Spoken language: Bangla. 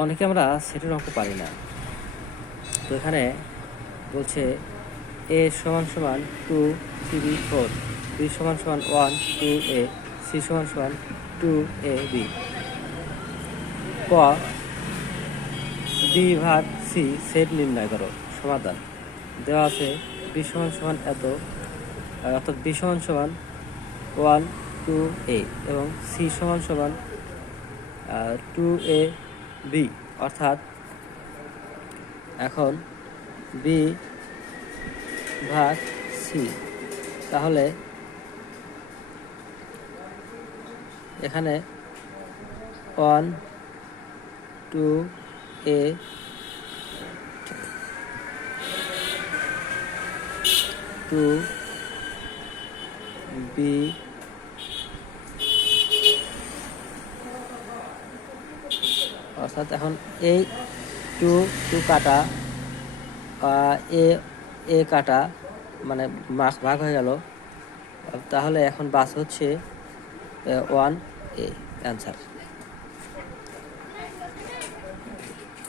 অনেকে আমরা সেটের অঙ্ক পারি না। তো এখানে বলছে a সমান সমান 2 3 4, b সমান সমান 1 2a, c সমান সমান 2ab। ক b ভাগ c সেট নির্ণয় করো। সমাধান দেওয়া আছে b সমান সমান এত, অর্থাৎ b সমান সমান 1 2a এবং c সমান সমান 2ab, অর্থাৎ এখন b ভাগ c, তাহলে এখানে 1 2a 2b অর্থাৎ এখন এই 2 কাটা এ কাটা মানে ভাগ হয়ে গেল, তাহলে এখন বাস হচ্ছে 1a অ্যান্সার।